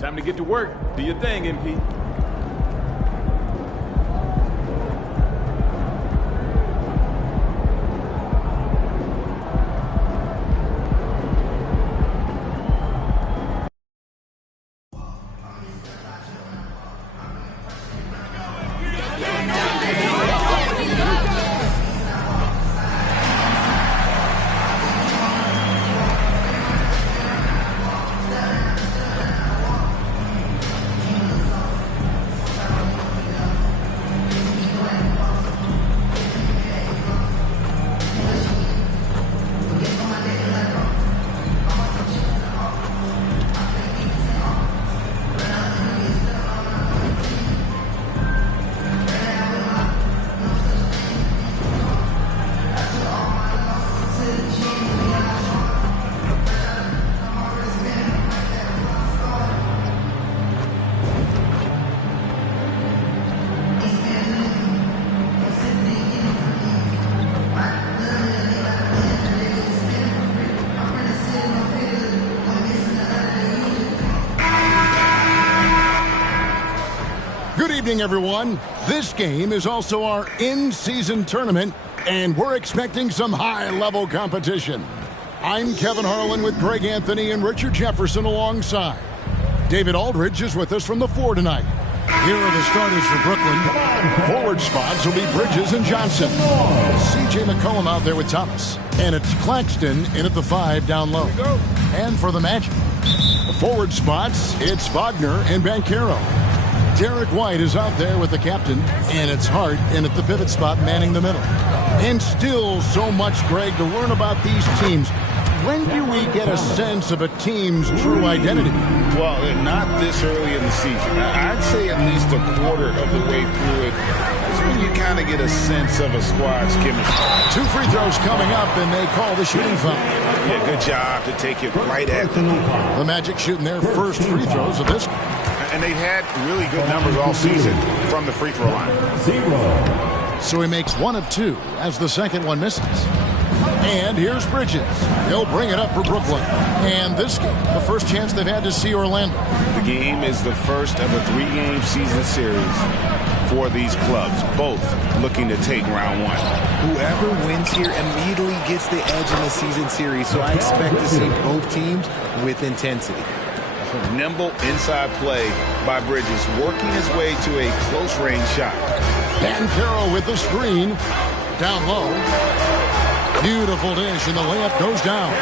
Time to get to work. Do your thing, MP. Good evening, everyone. This game is also our in-season tournament, and we're expecting some high-level competition. I'm Kevin Harlan with Greg Anthony and Richard Jefferson alongside. David Aldridge is with us from the 4 tonight. Here are the starters for Brooklyn. Forward spots will be Bridges and Johnson. C.J. McCollum out there with Thomas. And it's Claxton in at the 5 down low. And for the Magic, the forward spots, it's Wagner and Banchero. Derek White is out there with the captain, and it's Hart in at the pivot spot manning the middle. And still so much, Greg, to learn about these teams. When do we get a sense of a team's true identity? Well, not this early in the season. I'd say at least a quarter of the way through it. That's when you kind of get a sense of a squad's chemistry. 2 free throws coming up, and they call the shooting foul. Yeah, good job to take it right at them. The Magic shooting their first free throws of this. And they've had really good numbers all season from the free throw line. So he makes 1 of 2 as the second one misses. And here's Bridges. He'll bring it up for Brooklyn. And this game, the first chance they've had to see Orlando. The game is the first of a 3-game season series for these clubs, both looking to take round 1. Whoever wins here immediately gets the edge in the season series, so I expect to see both teams with intensity. Nimble inside play by Bridges, working his way to a close-range shot. Banchero with the screen. Down low. Beautiful dish, and the layup goes down.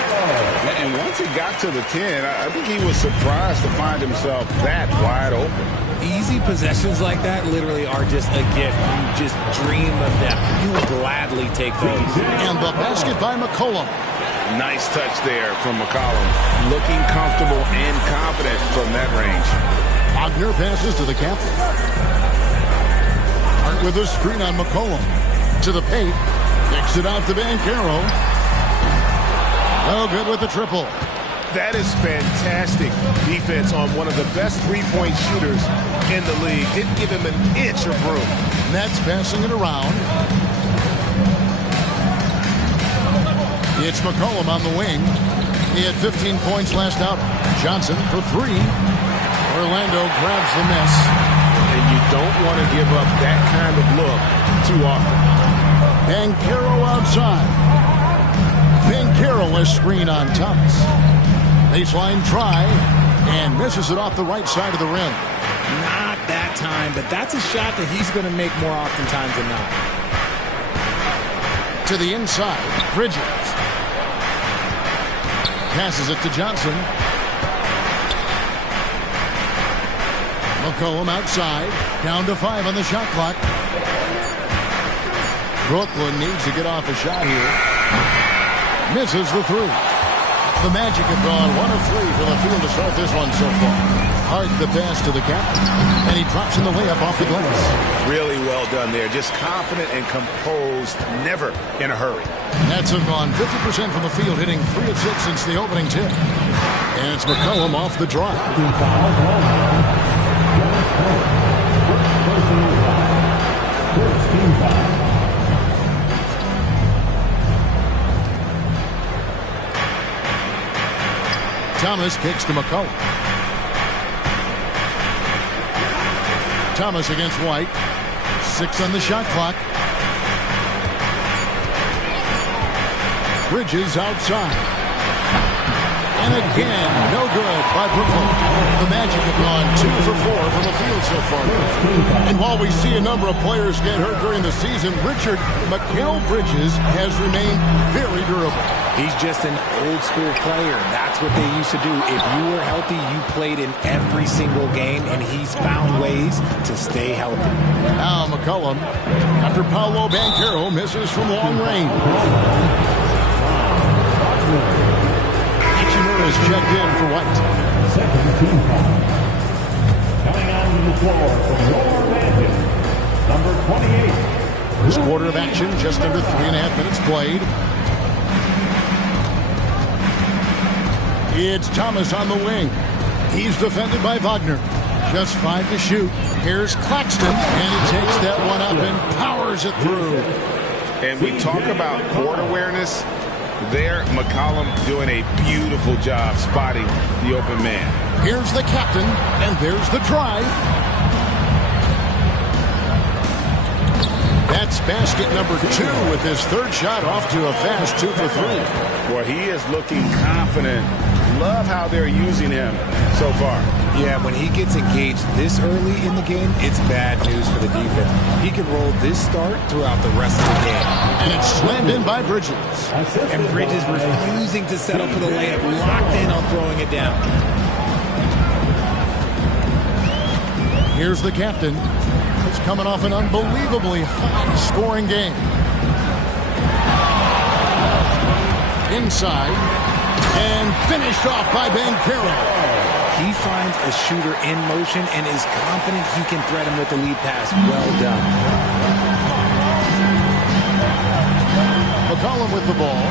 And once it got to the 10, I think he was surprised to find himself that wide open. Easy possessions like that literally are just a gift. You just dream of them. You will gladly take those. And the basket by McCollum. Nice touch there from McCollum. Looking comfortable and confident from that range. Wagner passes to the captain. Hart with a screen on McCollum. To the paint. Kicks it out to Banchero. Oh, good with the triple. That is fantastic defense on one of the best three-point shooters in the league. Didn't give him an inch of room. Nets passing it around. It's McCollum on the wing. He had 15 points last out. Johnson for 3. Orlando grabs the miss. And you don't want to give up that kind of look too often. Banchero outside. Banchero a screen on Thomas. Baseline try. And misses it off the right side of the rim. Not that time, but that's a shot that he's going to make more oftentimes than not. To the inside. Bridges. Passes it to Johnson. McCollum outside. Down to 5 on the shot clock. Brooklyn needs to get off a shot here. Misses the 3. The Magic have gone 1 of 3 for the field to start this one so far. Hart the pass to the captain. And he drops in the layup off the glass. Really well done there. Just confident and composed. Never in a hurry. Nets have gone 50% from the field, hitting 3 of 6 since the opening tip. And it's McCollum off the drive. Thomas kicks to McCollum. Thomas against White. 6 on the shot clock. Bridges outside. And again, no good by Brooklyn. The Magic have gone 2 for 4 from the field so far. And while we see a number of players get hurt during the season, Richard, Mikal Bridges has remained very durable. He's just an old-school player. That's what they used to do. If you were healthy, you played in every single game, and he's found ways to stay healthy. Now McCollum, after Paolo Banchero misses from long range. Is checked in for White. Second team foul. Coming onto the floor from your Magic, number 28. First quarter of action, just under 3.5 minutes played. It's Thomas on the wing. He's defended by Wagner. Just 5 to shoot. Here's Claxton, and he takes that one up and powers it through. And we talk about court awareness. There, McCollum doing a beautiful job spotting the open man. Here's the captain, and there's the drive. That's basket number 2 with his third shot off to a fast 2 for 3. Well, he is looking confident. Love how they're using him so far. Yeah, when he gets engaged this early in the game, it's bad news for the defense. He can roll this start throughout the rest of the game. And it's slammed in by Bridges. And Bridges refusing to settle for the layup, locked in on throwing it down. Here's the captain. It's coming off an unbelievably high-scoring game. Inside. And finished off by Banchero. He finds a shooter in motion and is confident he can thread him with the lead pass. Well done. McCollum with the ball.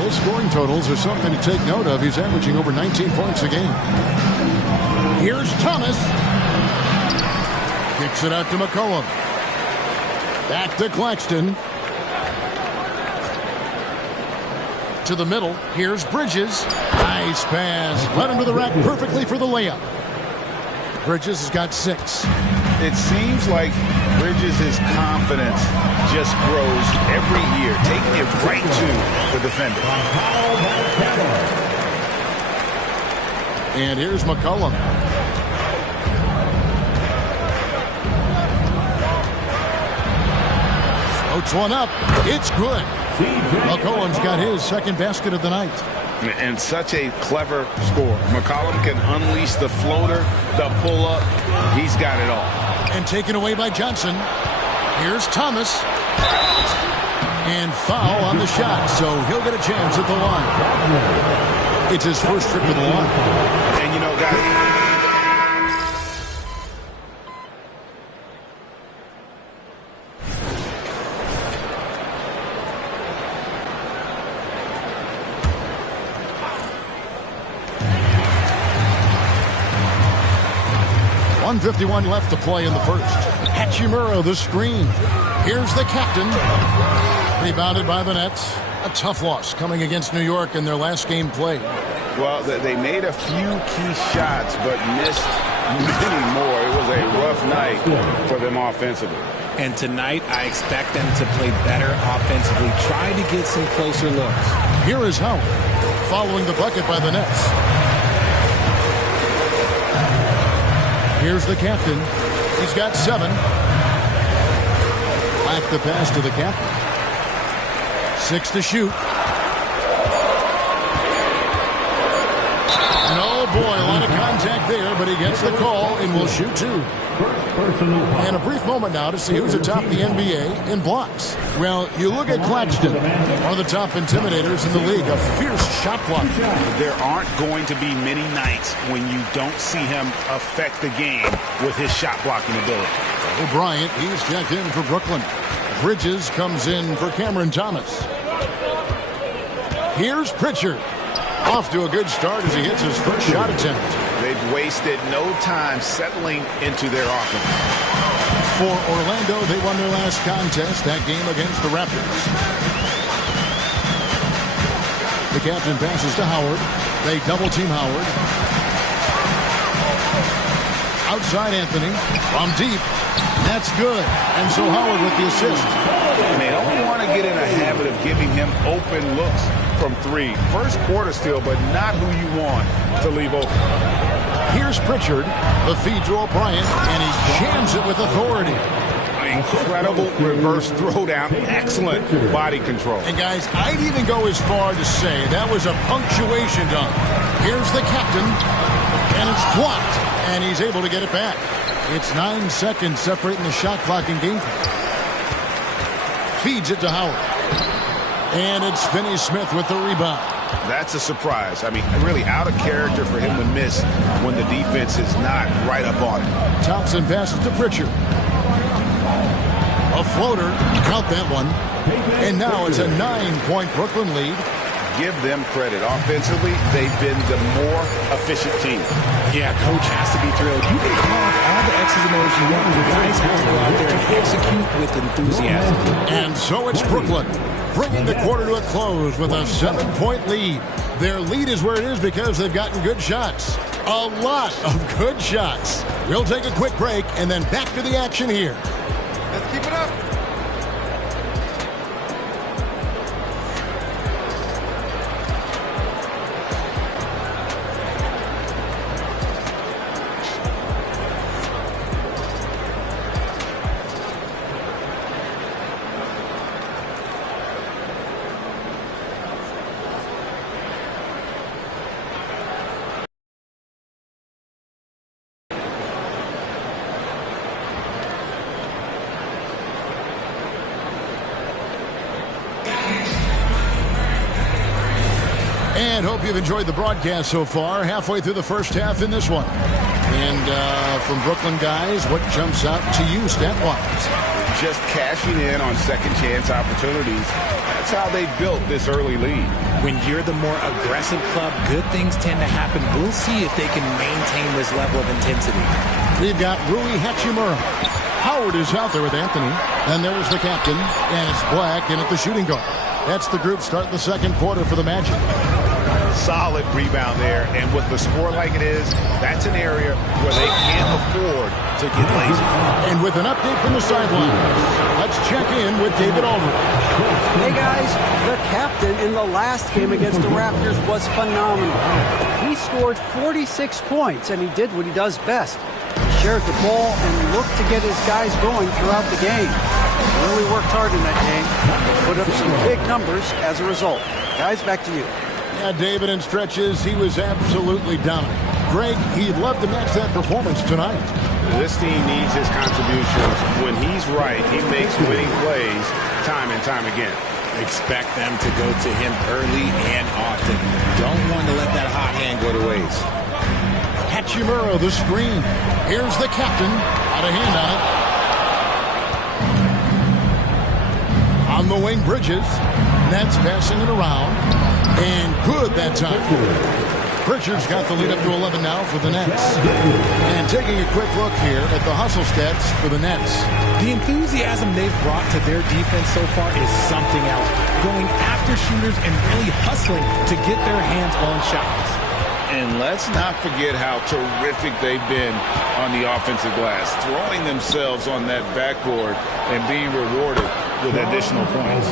His scoring totals are something to take note of. He's averaging over 19 points a game. Here's Thomas. Kicks it out to McCollum. Back to Claxton. To the middle. Here's Bridges. Nice pass. Led him to the rack perfectly for the layup. Bridges has got 6. It seems like Bridges' confidence just grows every year, taking it right to the defender. And here's McCollum. Floats one up. It's good. McCollum's got his second basket of the night. And such a clever score. McCollum can unleash the floater, the pull-up. He's got it all. And taken away by Johnson. Here's Thomas. And foul on the shot, so he'll get a chance at the line. It's his first trip to the line. And, you know, guys... .51 left to play in the first. Hachimura the screen. Here's the captain. Rebounded by the Nets. A tough loss coming against New York in their last game played. Well, they made a few key shots, but missed many more. It was a rough night for them offensively. And tonight, I expect them to play better offensively. Try to get some closer looks. Here is Howard, following the bucket by the Nets. Here's the captain. He's got 7. Back the pass to the captain. 6 to shoot. And oh boy, a lot of contact there, but he gets the call and will shoot 2. And a brief moment now to see who's atop the NBA in blocks. Well, you look at Claxton, one of the top intimidators in the league, a fierce shot blocker. There aren't going to be many nights when you don't see him affect the game with his shot blocking ability. Bryant, he's checked in for Brooklyn. Bridges comes in for Cameron Thomas. Here's Pritchard. Off to a good start as he hits his first shot attempt. They've wasted no time settling into their offense. For Orlando, they won their last contest, that game against the Raptors. The captain passes to Howard. They double-team Howard. Outside Anthony from deep. That's good. And so Howard with the assist. And they don't want to get in a habit of giving him open looks from three. First quarter still, but not who you want to leave open. Here's Pritchard. The feed to O'Bryant, and he jams it with authority. Incredible reverse throwdown. Excellent body control. And guys, I'd even go as far to say that was a punctuation dunk. Here's the captain, and it's blocked, and he's able to get it back. It's 9 seconds separating the shot clock and game clock. Feeds it to Howard. And it's Finney-Smith with the rebound. That's a surprise. I mean, really out of character for him to miss when the defense is not right up on him. Thompson passes to Pritchard. A floater. Count that one. And now it's a 9-point Brooklyn lead. Give them credit. Offensively, they've been the more efficient team. Yeah, coach has to be thrilled. You can call all the X's and O's you want. The guys have to go out there and execute with enthusiasm. And so it's Brooklyn, bringing the quarter to a close with a 7-point lead. Their lead is where it is because they've gotten good shots. A lot of good shots. We'll take a quick break and then back to the action here. Let's keep it up. And hope you've enjoyed the broadcast so far. Halfway through the first half in this one. And from Brooklyn guys, what jumps out to you stat-wise? Just cashing in on second chance opportunities. That's how they built this early lead. When you're the more aggressive club, good things tend to happen. We'll see if they can maintain this level of intensity. We've got Rui Hachimura. Howard is out there with Anthony. And there's the captain. And it's Black in at the shooting guard. That's the group starting the second quarter for the Magic. Solid rebound there, and with the score like it is, that's an area where they can't afford to get lazy. And with an update from the sideline, let's check in with David Aldridge. Hey guys, the captain in the last game against the Raptors was phenomenal. He scored 46 points, and he did what he does best. He shared the ball and looked to get his guys going throughout the game. Really worked hard in that game. Put up some big numbers as a result. Guys, back to you. Yeah, David, in stretches, he was absolutely dominant. Greg, he'd love to match that performance tonight. This team needs his contributions. When he's right, he makes winning plays time and time again. Expect them to go to him early and often. Don't want to let that hot hand go to waste. Hachimura, the screen. Here's the captain. Out of hand on it. On the wing, Bridges. Nets passing it around. And good that time. Pritchard's got the lead up to 11 now for the Nets. And taking a quick look here at the hustle stats for the Nets. The enthusiasm they've brought to their defense so far is something else. Going after shooters and really hustling to get their hands on shots. And let's not forget how terrific they've been on the offensive glass, throwing themselves on that backboard and being rewarded with additional points.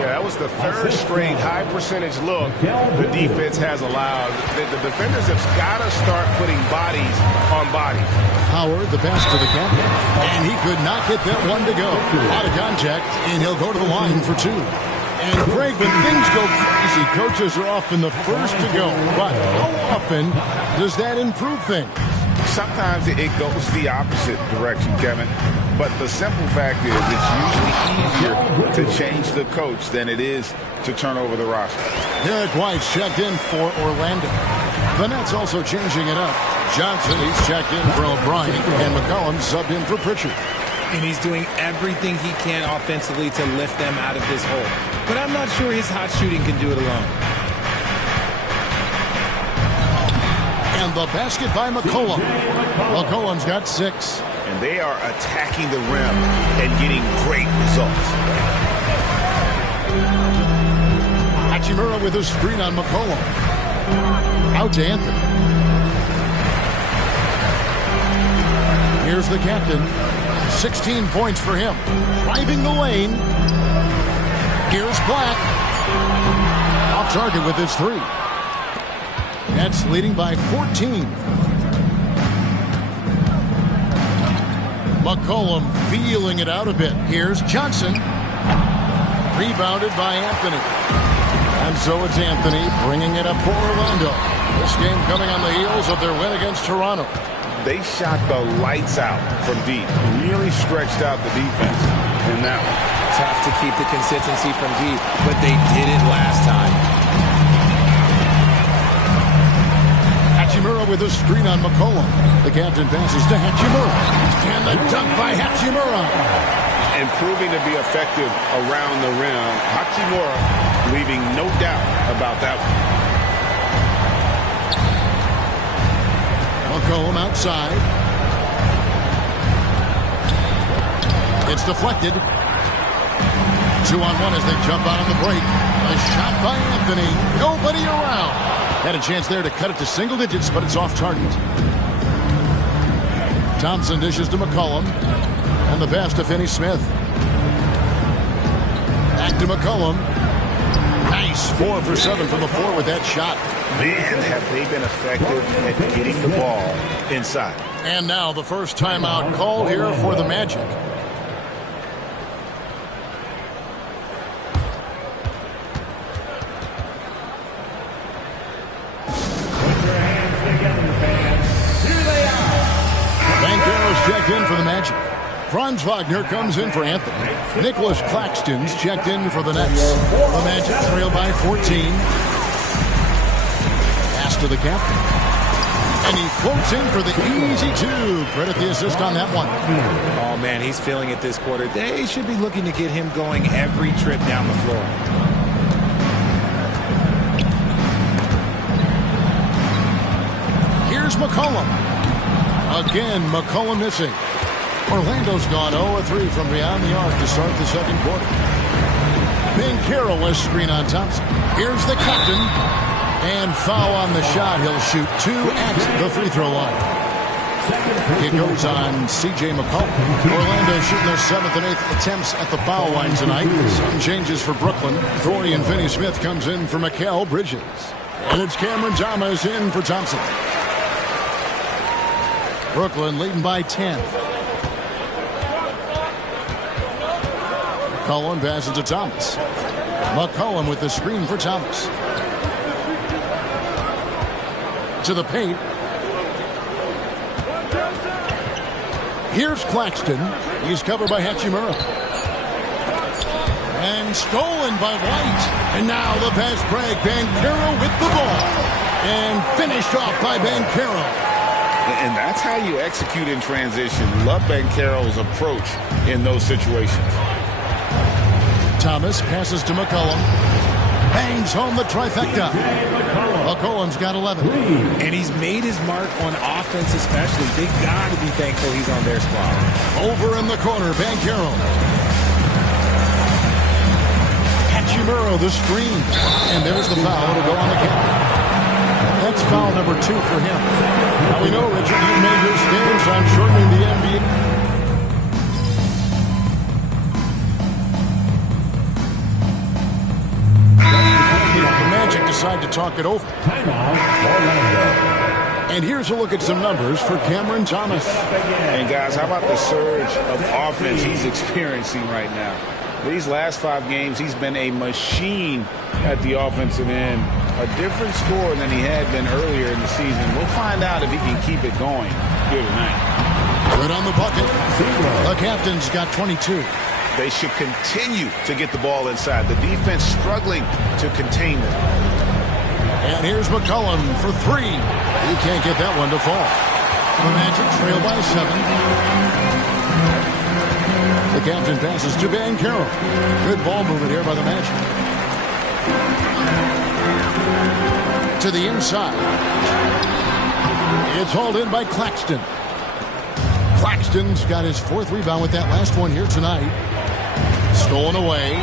Yeah, that was the third straight high-percentage look the defense has allowed. The defenders have got to start putting bodies on bodies. Howard, the pass to the captain, and he could not get that one to go. Out of contact, and he'll go to the line for two. And Greg, when things go crazy, coaches are often the first to go. But how often does that improve things? Sometimes it goes the opposite direction, Kevin. But the simple fact is it's usually easier to change the coach than it is to turn over the roster. Derek White's checked in for Orlando. The Nets also changing it up. Johnson, he's checked in for O'Brien, and McCollum subbed in for Pritchard. And he's doing everything he can offensively to lift them out of this hole. But I'm not sure his hot shooting can do it alone. And the basket by McCollum. McCollum's got 6. And they are attacking the rim and getting great results. Hachimura with a screen on McCollum. Out to Anthony. Here's the captain. 16 points for him. Driving the lane. Here's Black. Off target with his 3. Nets leading by 14. McCollum feeling it out a bit. Here's Johnson. Rebounded by Anthony. And so it's Anthony bringing it up for Orlando. This game coming on the heels of their win against Toronto. They shot the lights out from deep. Really stretched out the defense in that one. Tough to keep the consistency from deep, but they did it last time. Hachimura with a screen on McCollum. The captain passes to Hachimura. And the dunk by Hachimura. And proving to be effective around the rim. Hachimura leaving no doubt about that one. McCollum outside. It's deflected. 2-on-1 as they jump out on the break. A shot by Anthony. Nobody around. Had a chance there to cut it to single digits, but it's off target. Thompson dishes to McCollum. And the pass to Finney-Smith. Back to McCollum. Nice 4 for 7 from the floor with that shot. Man, have they been effective at getting the ball inside. And now the first timeout called here for the Magic. Banchero's checked in for the Magic. Franz Wagner comes in for Anthony. Nicholas Claxton's checked in for the Nets. The Magic trail by 14. Pass to the captain. And he floats in for the easy 2. Credit the assist on that one. Oh, man, he's feeling it this quarter. They should be looking to get him going every trip down the floor. Here's McCollum. Again, McCollum missing. Orlando's gone 0-3 from beyond the arc to start the second quarter. Banchero screen on Thompson. Here's the captain. And foul on the shot. He'll shoot 2 at the free throw line. It goes on C.J. McCollum. Orlando shooting their 7th and 8th attempts at the foul line tonight. Some changes for Brooklyn. Dorian Finney-Smith comes in for Mikal Bridges. And it's Cameron Thomas in for Thompson. Brooklyn leading by 10. McCollum passes to Thomas. McCollum with the screen for Thomas. To the paint. Here's Claxton. He's covered by Hachimura. And stolen by White. And now the pass break. Banchero with the ball. And finished off by Banchero. And that's how you execute in transition. Love Banchero's approach in those situations. Thomas passes to McCollum. Bangs home the trifecta. McCollum's got 11. And he's made his mark on offense especially. They got to be thankful he's on their squad. Over in the corner, Banchero. Hachimura the screen. And there's the foul. It'll go on the captain. That's foul number 2 for him. Now we know, Richard, you made your stance on shortening the NBA. The Magic decide to talk it over. And here's a look at some numbers for Cameron Thomas. And guys, how about the surge of offense he's experiencing right now? These last 5 games, he's been a machine at the offensive end. A different score than he had been earlier in the season. We'll find out if he can keep it going here tonight. Good on the bucket. The captain's got 22. They should continue to get the ball inside. The defense struggling to contain them. And here's McCollum for 3. He can't get that one to fall. The Magic trail by 7. The captain passes to Banchero. Good ball movement here by the Magic. To the inside. It's hauled in by Claxton. Claxton's got his 4th rebound with that last one here tonight. Stolen away.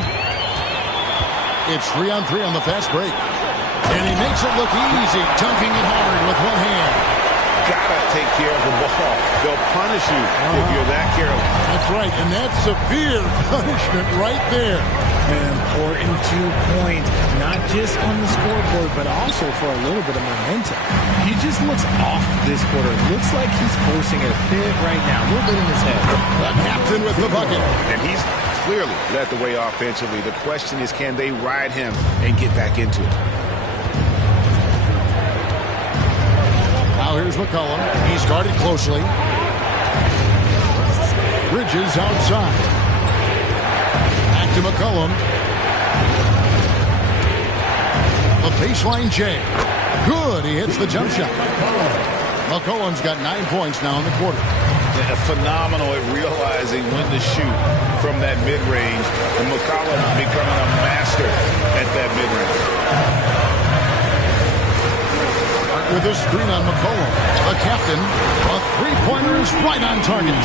It's 3-on-3 on the fast break. And he makes it look easy, dunking it hard with one hand. gotta take care of the ball. They'll punish you if you're that careless. That's right, and that's severe punishment right there. An important 2 points, not just on the scoreboard, but also for a little bit of momentum. He just looks off this quarter. Looks like he's forcing it a bit right now, a little bit in his head. The captain with the bucket. And he's clearly led the way offensively. The question is, can they ride him and get back into it? Now here's McCollum. He's guarded closely. Bridges outside. To McCollum. The baseline J. Good. He hits the jump shot. McCollum's got 9 points now in the quarter. Yeah, phenomenal at realizing when to shoot from that mid-range. And McCollum becoming a master at that mid-range. With a screen on McCollum. The captain. A three-pointer is right on target.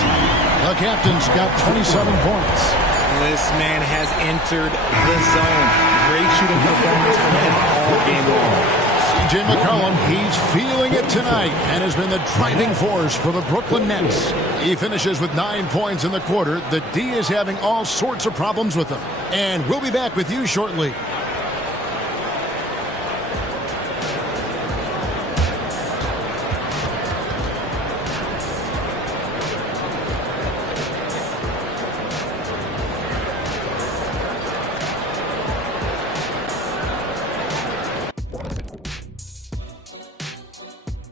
The captain's got 27 points. This man has entered the zone. Great shooting performance from him all game long. C.J. McCollum, he's feeling it tonight and has been the driving force for the Brooklyn Nets. He finishes with 9 points in the quarter. The D is having all sorts of problems with him. And we'll be back with you shortly.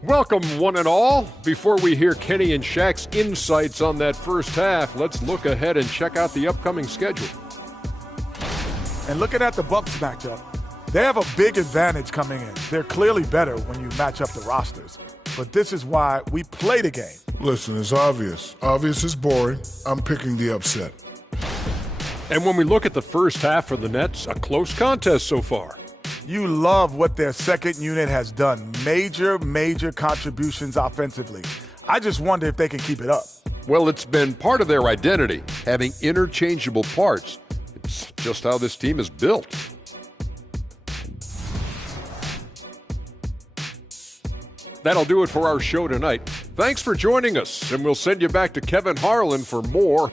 Welcome, one and all. Before we hear Kenny and Shaq's insights on that first half, let's look ahead and check out the upcoming schedule. And looking at the Bucks matchup, they have a big advantage coming in. They're clearly better when you match up the rosters. But this is why we play the game. Listen, it's obvious. Obvious is boring. I'm picking the upset. And when we look at the first half for the Nets, a close contest so far. You love what their second unit has done. Major contributions offensively. I just wonder if they can keep it up. Well, it's been part of their identity, having interchangeable parts. It's just how this team is built. That'll do it for our show tonight. Thanks for joining us, and we'll send you back to Kevin Harlan for more.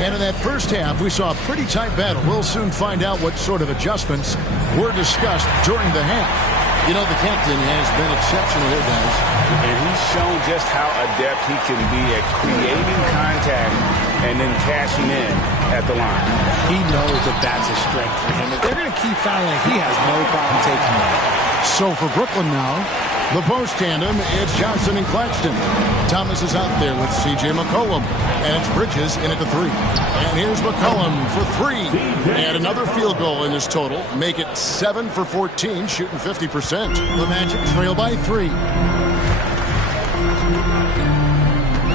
And in that first half, we saw a pretty tight battle. We'll soon find out what sort of adjustments were discussed during the half. You know, the captain has been exceptional here, guys. And he's shown just how adept he can be at creating contact and then cashing in at the line. He knows that that's a strength for him. If they're going to keep fouling, he has no problem taking that. So for Brooklyn now, the post tandem, it's Johnson and Claxton. Thomas is out there with C.J. McCollum. And it's Bridges in at the three. And here's McCollum for three. And another field goal in his total. Make it 7 for 14, shooting 50%. The Magic trail by 3.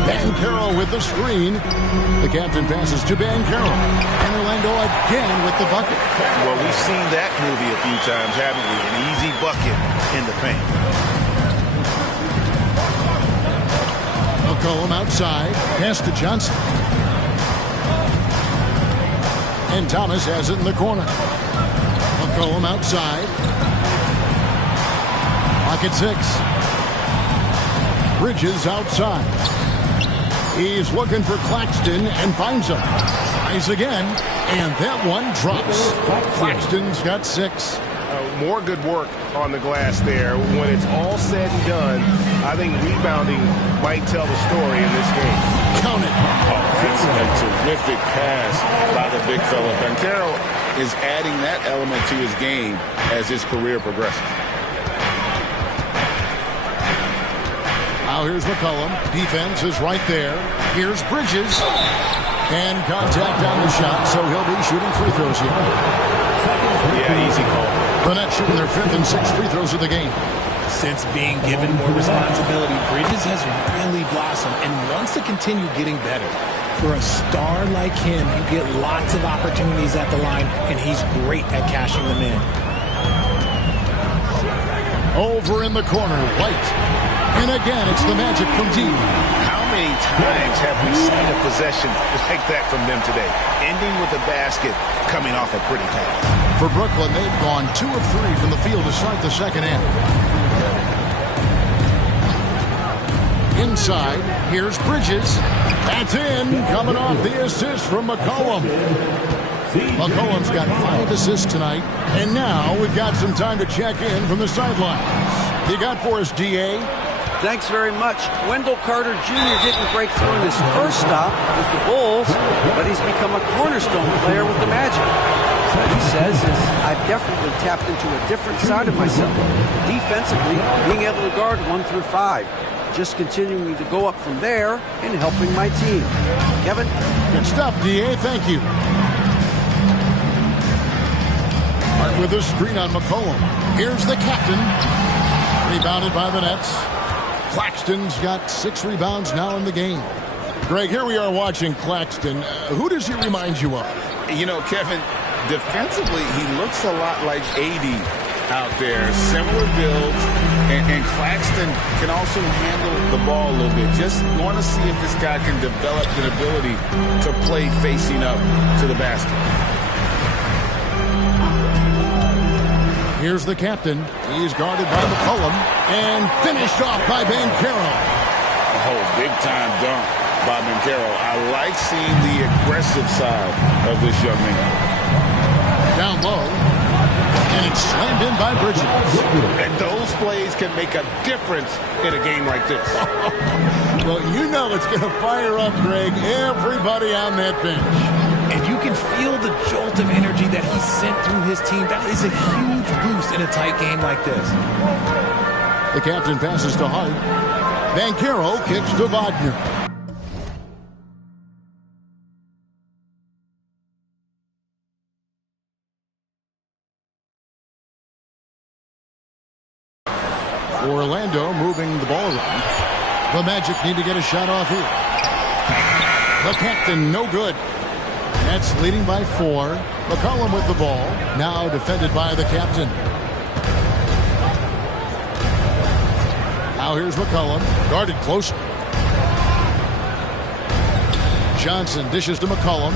Banchero with the screen. The captain passes to Banchero. And Orlando again with the bucket. Well, we've seen that movie a few times, haven't we? An easy bucket in the paint. McCollum outside, pass to Johnson. And Thomas has it in the corner. McCollum outside. Pocket 6. Bridges outside. He's looking for Claxton and finds him. Tries again, and that one drops. Claxton's got 6. More good work on the glass there. When it's all said and done, I think rebounding might tell the story in this game. Count it. Oh, that's a terrific pass by the big fella. Banchero is adding that element to his game as his career progresses. Now here's McCollum. Defense is right there. Here's Bridges. And contact on the shot, so he'll be shooting free throws here. Yeah, easy call. The Nets shooting their 5th and 6th free throws of the game. Since being given more responsibility, Bridges has really blossomed and wants to continue getting better. For a star like him, you get lots of opportunities at the line, and he's great at cashing them in. Over in the corner, White. And again, it's the Magic from deep. How many times have we seen a possession like that from them today? Ending with a basket, coming off a pretty pass. For Brooklyn, they've gone 2 of 3 from the field to start the second half. Inside, here's Bridges. That's in, coming off the assist from McCollum. McCollum's got 5 assists tonight, and now we've got some time to check in from the sidelines. You got for us, D.A.? Thanks very much. Wendell Carter Jr. didn't break through in his first stop with the Bulls, but he's become a cornerstone player with the Magic. What he says is, I've definitely tapped into a different side of myself. Defensively, being able to guard 1 through 5. Just continuing to go up from there and helping my team. Kevin? Good stuff, D.A. Thank you. Right with a screen on McCollum. Here's the captain. Rebounded by the Nets. Claxton's got 6 rebounds now in the game. Greg, here we are watching Claxton. Who does he remind you of? You know, Kevin, defensively, he looks a lot like AD out there. Similar builds, and Claxton can also handle the ball a little bit. Just want to see if this guy can develop an ability to play facing up to the basket. Here's the captain. He's guarded by McCollum and finished off by Banchero. Oh, big-time dunk by Banchero. I like seeing the aggressive side of this young man. Down low, and it's slammed in by Bridges. And those plays can make a difference in a game like this. Well, you know it's going to fire up, Greg, everybody on that bench. And you can feel the jolt of energy that he sent through his team. That is a huge boost in a tight game like this. The captain passes to Hart. Banchero kicks to Wagner. Orlando moving the ball around. The Magic need to get a shot off here. The captain, no good. Nets leading by 4. McCollum with the ball. Now defended by the captain. Now here's McCollum. Guarded closely. Johnson dishes to McCollum.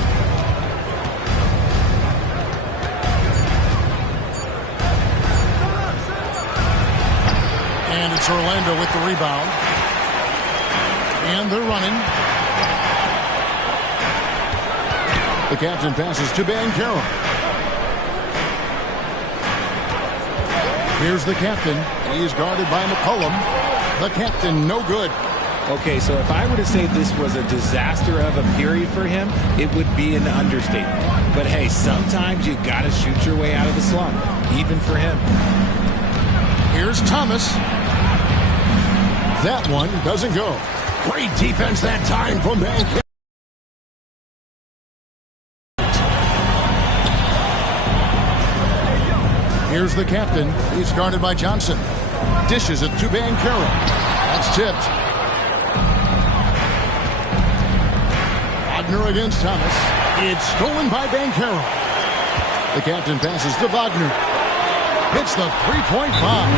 And it's Orlando with the rebound. And they're running. The captain passes to Banchero. Here's the captain. He's guarded by McCollum. The captain, no good. Okay, so if I were to say this was a disaster of a period for him, it would be an understatement. But hey, sometimes you got to shoot your way out of the slump, even for him. Here's Thomas. That one doesn't go. Great defense that time from Banchero. Here's the captain. He's guarded by Johnson. Dishes it to Banchero. That's tipped. Wagner against Thomas. It's stolen by Banchero. The captain passes to Wagner. Hits the three-point bomb.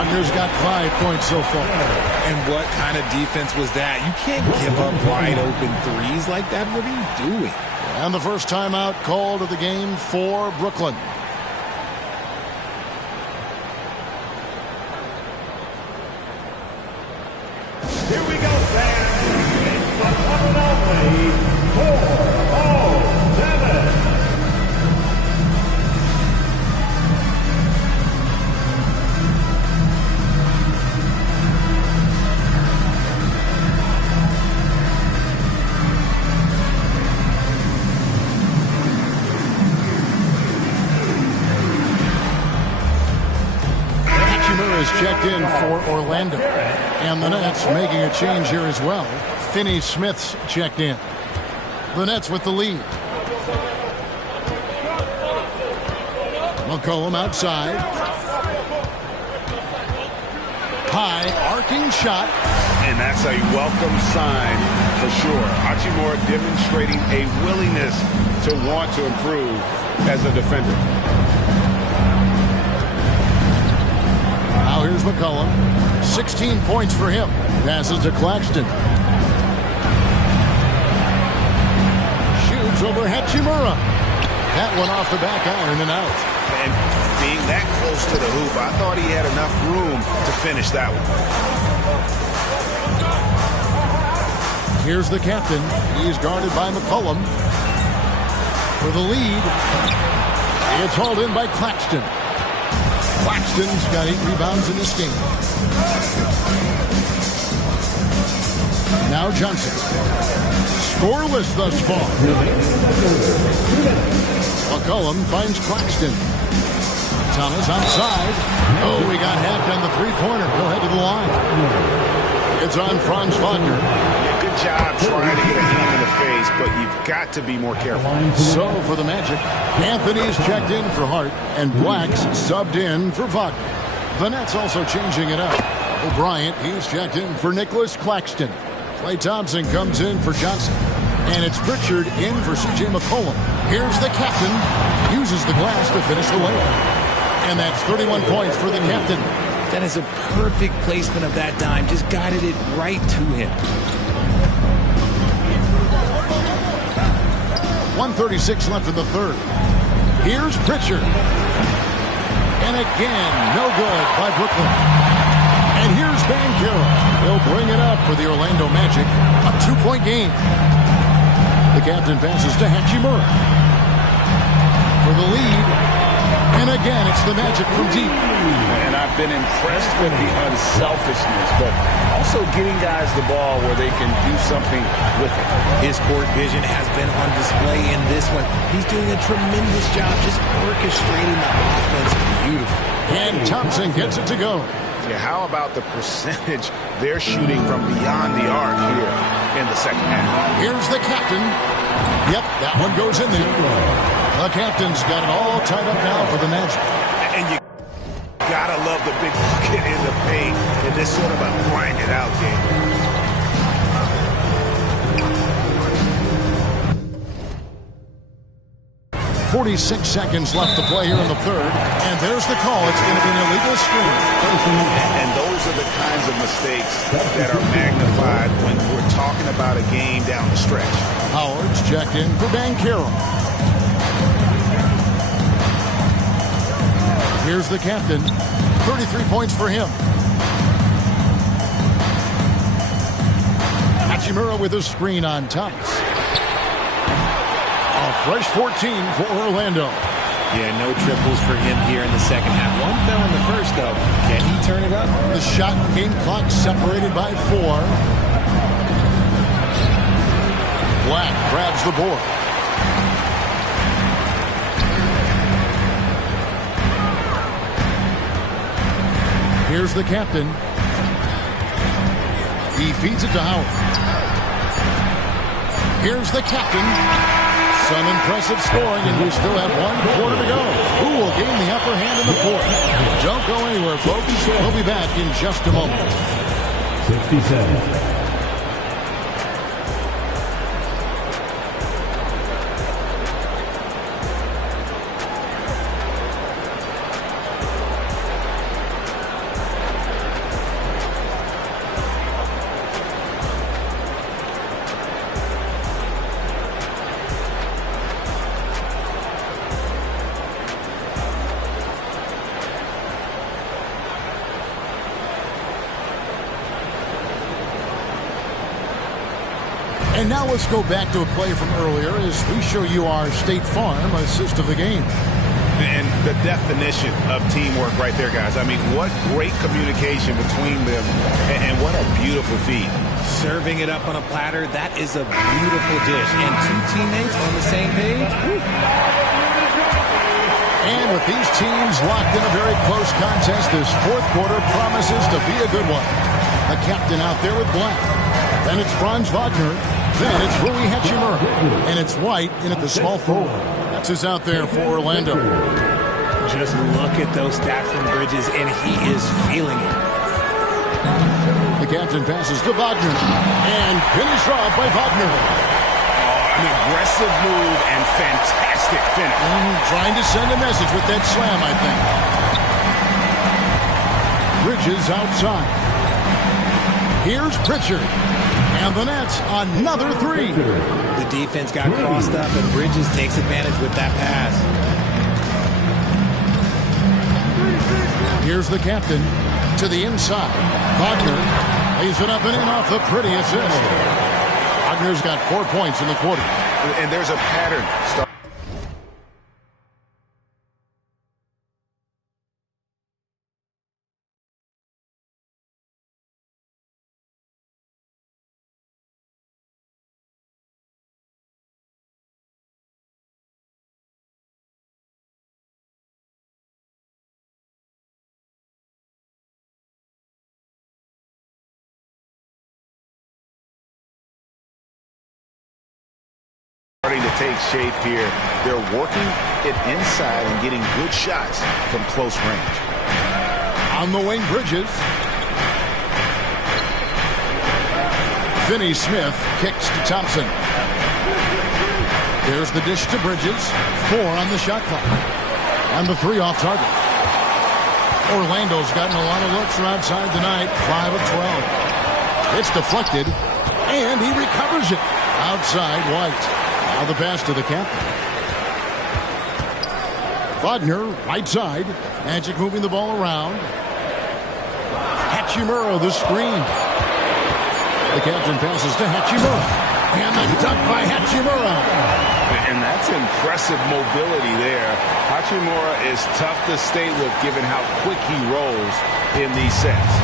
Wagner's got 5 points so far. And what kind of defense was that? You can't give up wide open threes like that. What are you doing? And the first timeout called of the game for Brooklyn. Here we go, fans. It's the one and only 407. Is checked in for Orlando. And the Nets making a change here as well. Finney Smith's checked in. The Nets with the lead. McCollum outside. High arcing shot. And that's a welcome sign for sure. Hachimura demonstrating a willingness to want to improve as a defender. Now here's McCollum. 16 points for him. Passes to Claxton. Shoots over Hachimura. That one off the back iron and out. And being that close to the hoop, I thought he had enough room to finish that one. Here's the captain. He's guarded by McCollum. For the lead. It's hauled in by Claxton. Claxton's got 8 rebounds in this game. Now Johnson. Scoreless thus far. McCollum finds Claxton. Thomas outside. Oh, he got hacked on the three-pointer. He'll head to the line. It's on Franz Wagner. Good job trying to get a hand in the face, but you've got to be more careful. So for the Magic, Anthony's checked in for Hart, and Black's subbed in for Wagner. The Nets also changing it up. O'Brien, he's checked in for Nicholas Claxton. Klay Thompson comes in for Johnson. And it's Pritchard in for C.J. McCollum. Here's the captain. Uses the glass to finish the layup. And that's 31 points for the captain. That is a perfect placement of that dime. Just guided it right to him. 1:36 left in the third. Here's Pritchard. And again, no good by Brooklyn. And here's Banchero. He'll bring it up for the Orlando Magic. A 2-point game. The captain passes to Hachimura. For the lead. And again, it's the Magic from deep. And I've been impressed with the unselfishness, but also getting guys the ball where they can do something with it. His court vision has been on display in this one. He's doing a tremendous job just orchestrating the offense. Beautiful. And Thompson gets it to go. Yeah, how about the percentage they're shooting from beyond the arc here in the second half? Here's the captain. Yep, that one goes in there. The captain's got it all tied up now for the Magic. And you gotta love the big bucket in the paint in this sort of a grinded out game. 46 seconds left to play here in the third. And there's the call. It's going to be an illegal screen. And those are the kinds of mistakes that are magnified when we're talking about a game down the stretch. Howard's checked in for Banchero. Here's the captain. 33 points for him. Hachimura with a screen on Thomas. A fresh 14 for Orlando. Yeah, no triples for him here in the second half. One fell in the first, though. Can he turn it up? The shot and game clock separated by 4. Black grabs the board. Here's the captain. He feeds it to Howard. Here's the captain. Some impressive scoring, and we still have 1 quarter to go. Who will gain the upper hand in the fourth? Don't go anywhere, folks. We'll be back in just a moment. 67. And now let's go back to a play from earlier as we show you our State Farm assist of the game. And the definition of teamwork right there, guys. I mean, what great communication between them, and what a beautiful feed. Serving it up on a platter, that is a beautiful dish. And 2 teammates on the same page. Woo. And with these teams locked in a very close contest, this fourth quarter promises to be a good one. The captain out there with Black. Then it's Franz Wagner. Then it's Rui Hachimura. And it's White in at the small forward. That's who's out there for Orlando. Just look at those stats from Bridges, and he is feeling it. The captain passes to Wagner. And finished off by Wagner. An aggressive move and fantastic finish. Trying to send a message with that slam, I think. Bridges outside. Here's Pritchard. And the Nets, another three. The defense got crossed up, and Bridges takes advantage with that pass. Here's the captain to the inside. Wagner lays it up and in off the pretty assist. Wagner's got 4 points in the quarter. And there's a pattern. Starting to take shape here. They're working it inside and getting good shots from close range. On the wing, Bridges. Finney-Smith kicks to Thompson. There's the dish to Bridges. 4 on the shot clock. And the 3 off target. Orlando's gotten a lot of looks from outside tonight. 5 of 12. It's deflected, and he recovers it. Outside, White. Now the pass to the captain. Wagner, right side. Magic moving the ball around. Hachimura, the screen. The captain passes to Hachimura. And the dunk by Hachimura. And that's impressive mobility there. Hachimura is tough to stay with given how quick he rolls in these sets.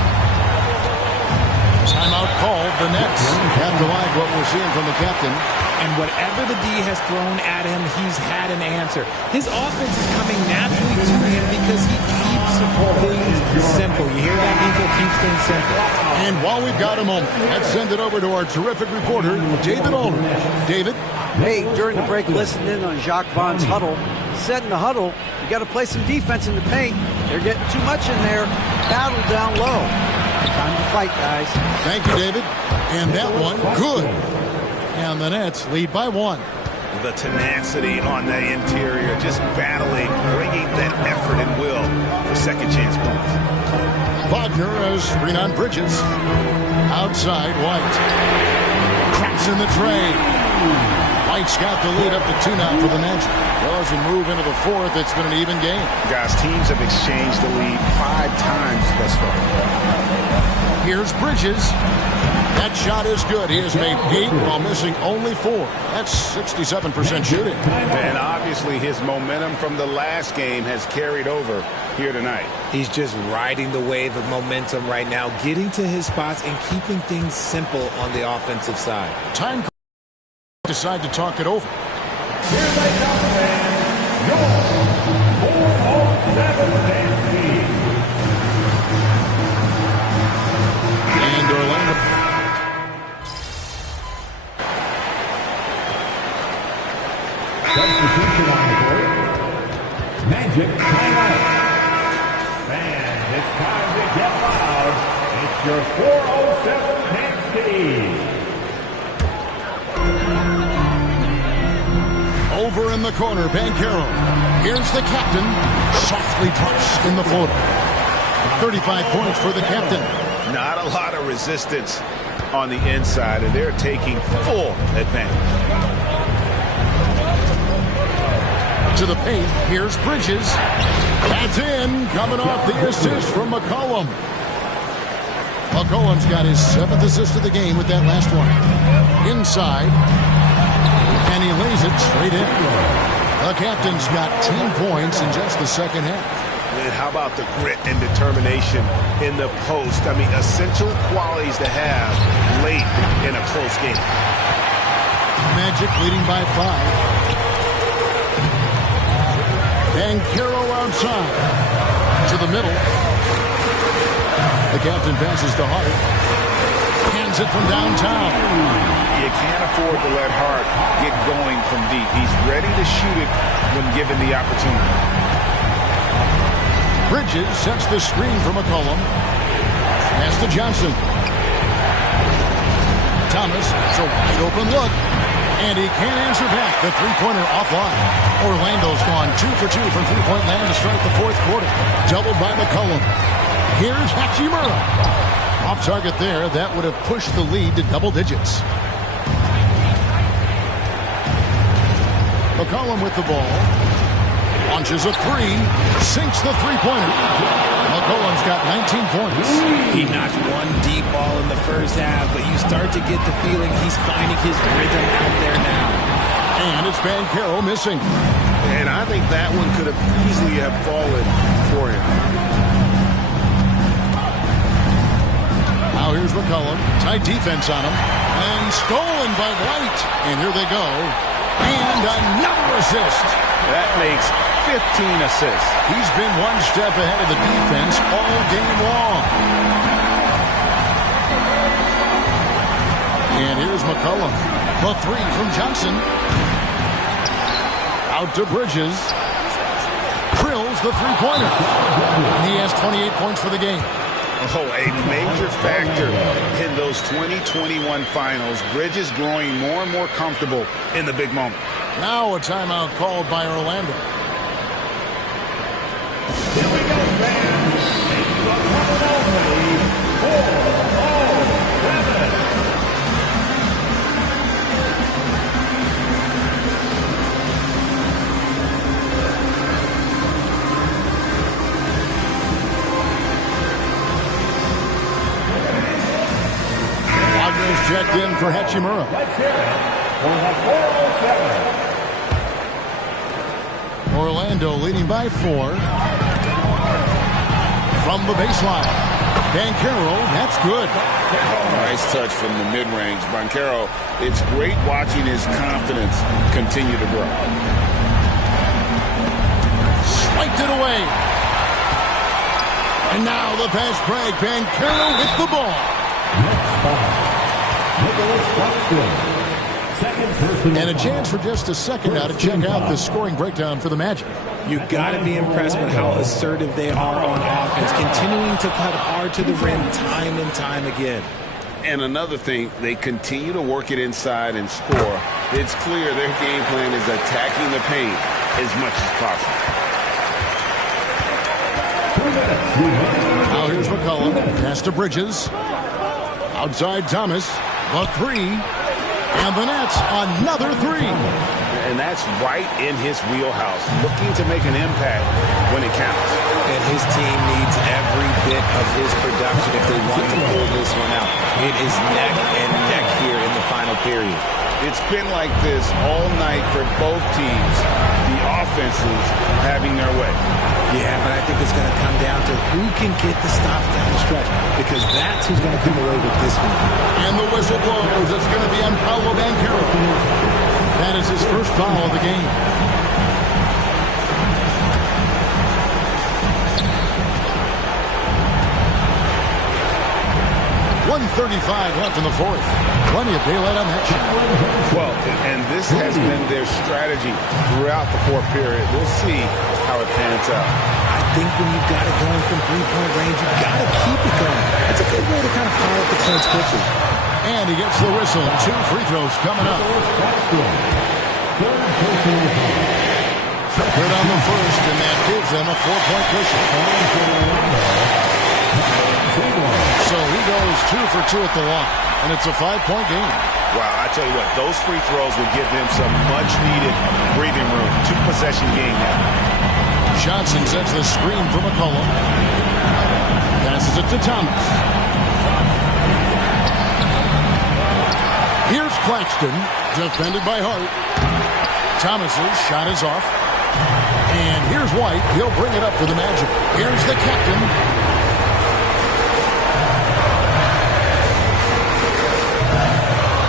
Timeout called. The Nets have to like what we're seeing from the captain. And whatever the D has thrown at him, he's had an answer. His offense is coming naturally to him because he keeps things simple. You hear that, Nico? Keeps things simple. And while we've got a moment, let's send it over to our terrific reporter, David Aldridge. David? Hey, during the break, listen in on Jacques Vaughn's huddle. Said in the huddle, you got to play some defense in the paint. They're getting too much in there. Battle down low. Time to fight, guys. Thank you, David. And that one, good. And the Nets lead by 1. The tenacity on the interior, just battling, bringing that effort and will for second chance points. Wagner has screen on Bridges. Outside, White. Cracks in the tray. White's got the lead up to 2 now for the Magic. Well, as we move into the 4th, it's been an even game. Guys, teams have exchanged the lead 5 times thus far. Here's Bridges. That shot is good. He has made 8 while missing only 4. That's 67% shooting. And obviously his momentum from the last game has carried over here tonight. He's just riding the wave of momentum right now, getting to his spots and keeping things simple on the offensive side. Time decide to talk it over. Here they come, man. Your 407 team. And Orlando. Substitution on the court. Magic timeout. And it's time to get loud. It's your 407 Knicks team. Over in the corner, Banchero. Here's the captain. Softly drops in the floater. 35 points for the captain. Not a lot of resistance on the inside, and they're taking full advantage. To the paint, here's Bridges. That's in, coming off the assist from McCollum. McCollum's got his 7th assist of the game with that last one. Inside, and he lays it straight in. The captain's got 10 points in just the second half. And how about the grit and determination in the post? I mean, essential qualities to have late in a close game. Magic leading by 5. Banchero outside. To the middle. The captain passes to Hart. Hands it from downtown. You can't afford to let Hart get going from deep. He's ready to shoot it when given the opportunity. Bridges sets the screen for McCollum. Pass to Johnson. Thomas, it's a wide open look. And he can't answer back. The three-pointer offline. Orlando's gone 2 for 2 from three-point land to start the 4th quarter. Doubled by McCollum. Here's Hachimura. Off target there. That would have pushed the lead to double digits. McCollum with the ball. Launches a three. Sinks the three-pointer. McCollum's got 19 points. He knocked one deep ball in the first half, but you start to get the feeling he's finding his rhythm out there now. And it's Banchero missing. And I think that one could have easily have fallen for him. Now here's McCollum. Tight defense on him. And stolen by White. And here they go. And another assist. That makes 15 assists. He's been one step ahead of the defense all game long. And here's McCollum. The three from Johnson. Out to Bridges. Drills the three-pointer. And he has 28 points for the game. Oh, a major factor in those 2021 finals. Bridges growing more and more comfortable in the big moment. Now a timeout called by Orlando. Here we go, fans. It's the Commonwealth 4-0-7. Wagner's checked in for Hachimura. Let's hear it for the 4-0-7. Orlando leading by 4. From the baseline. Banchero, that's good. Nice touch from the mid-range. Banchero, it's great watching his confidence continue to grow. Swiped it away. And now the fast break. Banchero with the ball. Next foul, Nicholas Claxton. And a chance for just a second now to check out the scoring breakdown for the Magic. You've got to be impressed with how assertive they are on offense, continuing to cut hard to the rim time and time again. And another thing, they continue to work it inside and score. It's clear their game plan is attacking the paint as much as possible. Now here's McCollum. Pass to Bridges. Outside Thomas. The three. And the Nets, another three. And that's right in his wheelhouse, looking to make an impact when it counts. And his team needs every bit of his production if they want to pull this one out. It is neck and neck here in the final period. It's been like this all night for both teams. The offenses having their way. Yeah, but I think it's going to come down to who can get the stops down the stretch, because that's who's going to come away with this one. And the whistle blows. It's going to be on Paolo Banchero. That is his first foul of the game. .135 left in the fourth. Plenty of daylight on that shot. Well, and this has been their strategy throughout the fourth period. We'll see how it pans out. I think when you've got it going from three-point range, you've got to keep it going. It's a good way to kind of fire up the points quickly. And he gets the whistle. 2 free throws coming up. Good on the first, and that gives them a 4-point cushion. So he goes 2 for 2 at the line, and it's a 5-point game. Wow, I tell you what, those free throws will give them some much-needed breathing room. 2-possession game now. Johnson sets the screen for McCollum. Passes it to Thomas. Here's Claxton, defended by Hart. Thomas's shot is off. And here's White. He'll bring it up for the Magic. Here's the captain.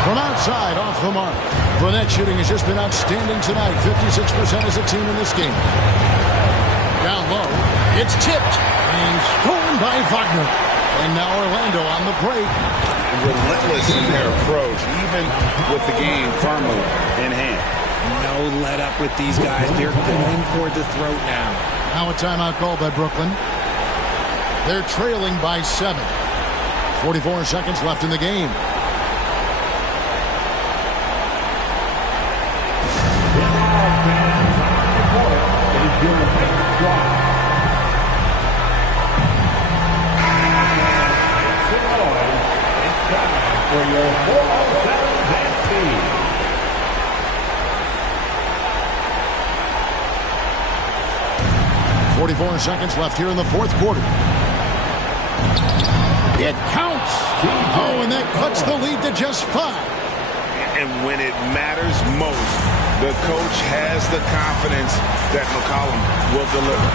From outside, off the mark. The net shooting has just been outstanding tonight. 56% as a team in this game. Down low. It's tipped and stolen by Wagner. And now Orlando on the break. Relentless in their approach, even with the game firmly in hand. No let up with these guys. They're going for the throat now. Now a timeout called by Brooklyn. They're trailing by 7. 44 seconds left in the game. 44 seconds left here in the fourth quarter. It counts. Oh, and that cuts the lead to just 5. And when it matters most, the coach has the confidence that McCollum will deliver.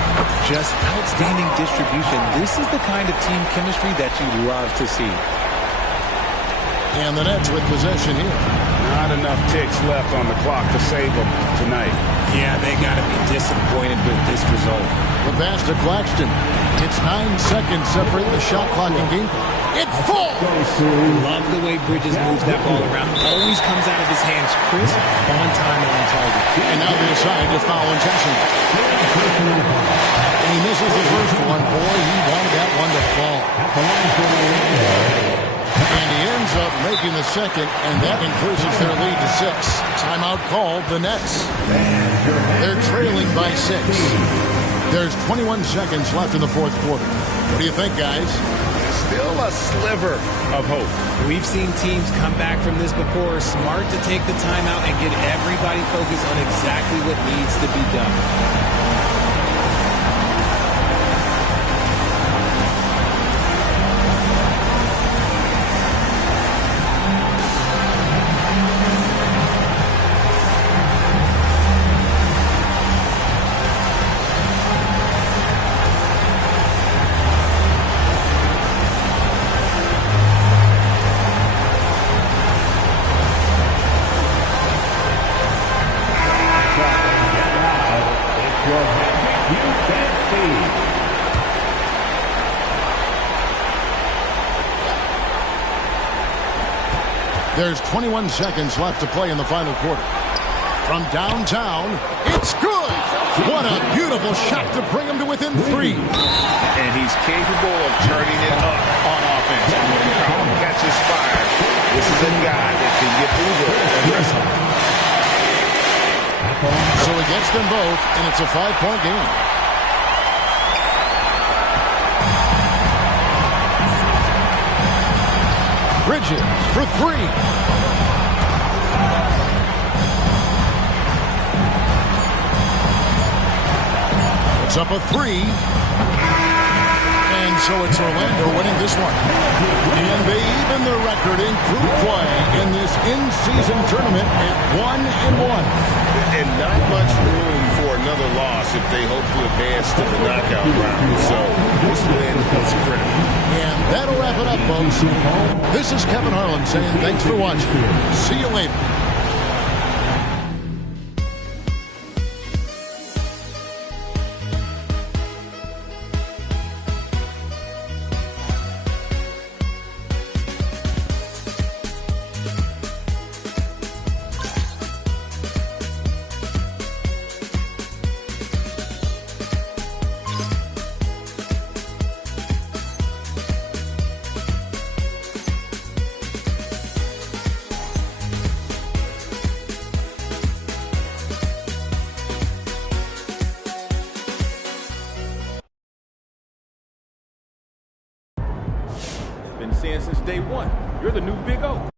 Just outstanding distribution. This is the kind of team chemistry that you love to see. And the Nets with possession here. Not enough ticks left on the clock to save them tonight. Yeah, they got to be disappointed with this result. The pass to Claxton. It's 9 seconds separating the shot clock and game clock. It falls! Love the way Bridges moves that ball around. Always comes out of his hands crisp, on time, and on target. And now they decide to foul intentionally. And he misses the first one. Boy, he wanted that one to fall. And he ends up making the second, and that increases their lead to 6. Timeout called the Nets. They're trailing by 6. There's 21 seconds left in the fourth quarter. What do you think, guys? Still a sliver of hope. We've seen teams come back from this before. Smart to take the timeout and get everybody focused on exactly what needs to be done. There's 21 seconds left to play in the final quarter. From downtown, it's good! What a beautiful shot to bring him to within 3. And he's capable of turning it up on offense. When McCollum catches fire, this is a guy that can get through the aggressive. So he gets them both, and it's a 5-point game. Bridges for 3. It's up a 3. And so it's Orlando winning this one. And they even the record in group play in this in-season tournament at 1-1. And not much room for another loss if they hope to advance to the knockout round. So this win is critical. And that'll wrap it up, folks. This is Kevin Harlan saying thanks for watching. See you later. Been saying since day one, you're the new Big O.